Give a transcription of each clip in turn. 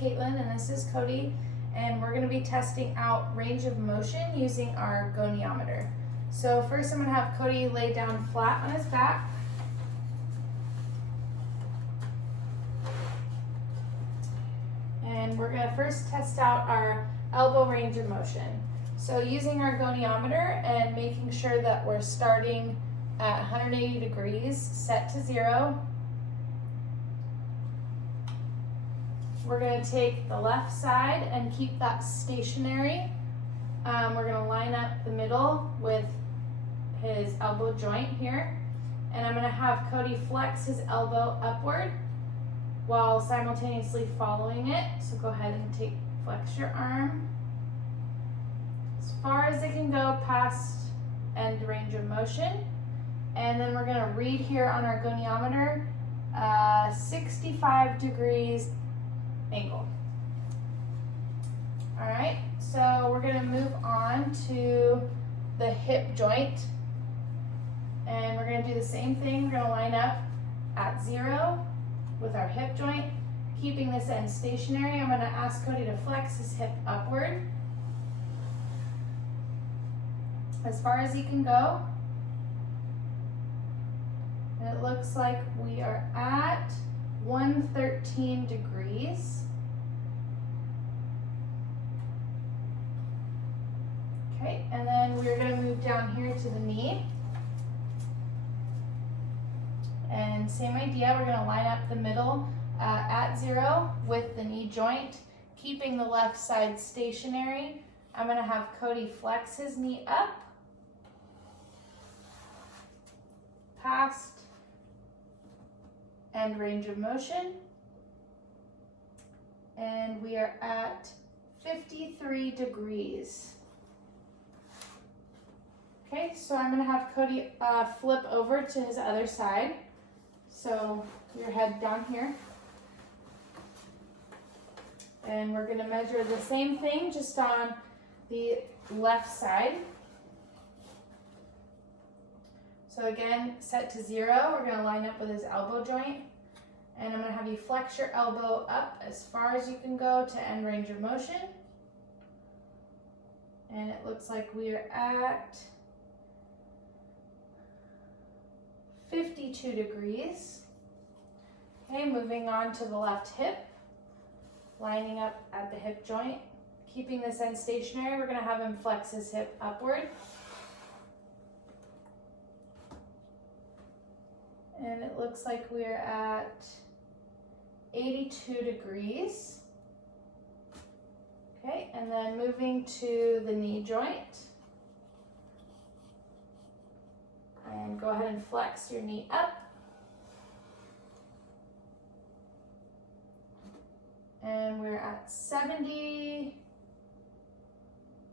Caitlin and this is Cody, and we're going to be testing out range of motion using our goniometer. So first I'm going to have Cody lay down flat on his back. And we're going to first test out our elbow range of motion. So using our goniometer and making sure that we're starting at 180 degrees, set to 0. We're going to take the left side and keep that stationary. We're going to line up the middle with his elbow joint here. And I'm going to have Cody flex his elbow upward while simultaneously following it. So go ahead and flex your arm as far as it can go past end range of motion. And then we're going to read here on our goniometer 65 degrees angle. All right, so we're going to move on to the hip joint, and we're going to do the same thing. We're going to line up at 0 with our hip joint, keeping this end stationary. I'm going to ask Cody to flex his hip upward as far as he can go. And it looks like we are at 113 degrees. Okay, and then we're going to move down here to the knee. And same idea, we're going to line up the middle at 0 with the knee joint, keeping the left side stationary. I'm going to have Cody flex his knee up, past end range of motion, and we are at 53 degrees. Okay, so I'm going to have Cody flip over to his other side. So your head down here. And we're going to measure the same thing just on the left side. So again, set to 0. We're going to line up with his elbow joint. And I'm going to have you flex your elbow up as far as you can go to end range of motion. And it looks like we are at 52 degrees. Okay, moving on to the left hip, lining up at the hip joint, keeping this end stationary. We're going to have him flex his hip upward. And it looks like we're at 82 degrees. Okay, and then moving to the knee joint. And go ahead and flex your knee up. And we're at 70.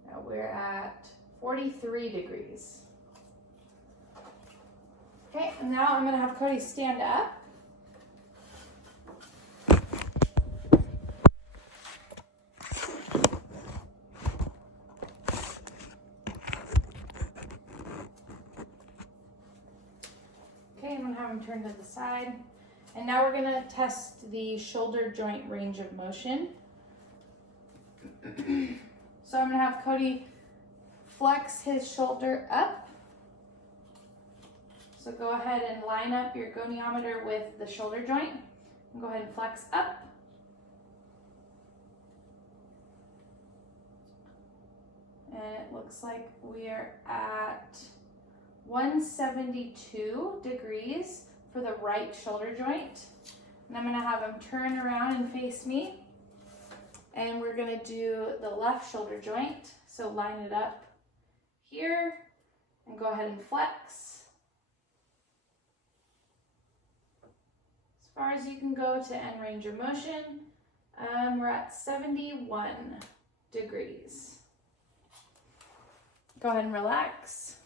Now we're at 43 degrees. Okay, and now I'm going to have Cody stand up. Okay, I'm going to have him turn to the side. And now we're going to test the shoulder joint range of motion. So I'm going to have Cody flex his shoulder up. So go ahead and line up your goniometer with the shoulder joint. And go ahead and flex up. And it looks like we are at 172 degrees for the right shoulder joint. And I'm going to have him turn around and face me. And we're going to do the left shoulder joint. So line it up here and go ahead and flex. As far as you can go to end range of motion, we're at 71 degrees. Go ahead and relax.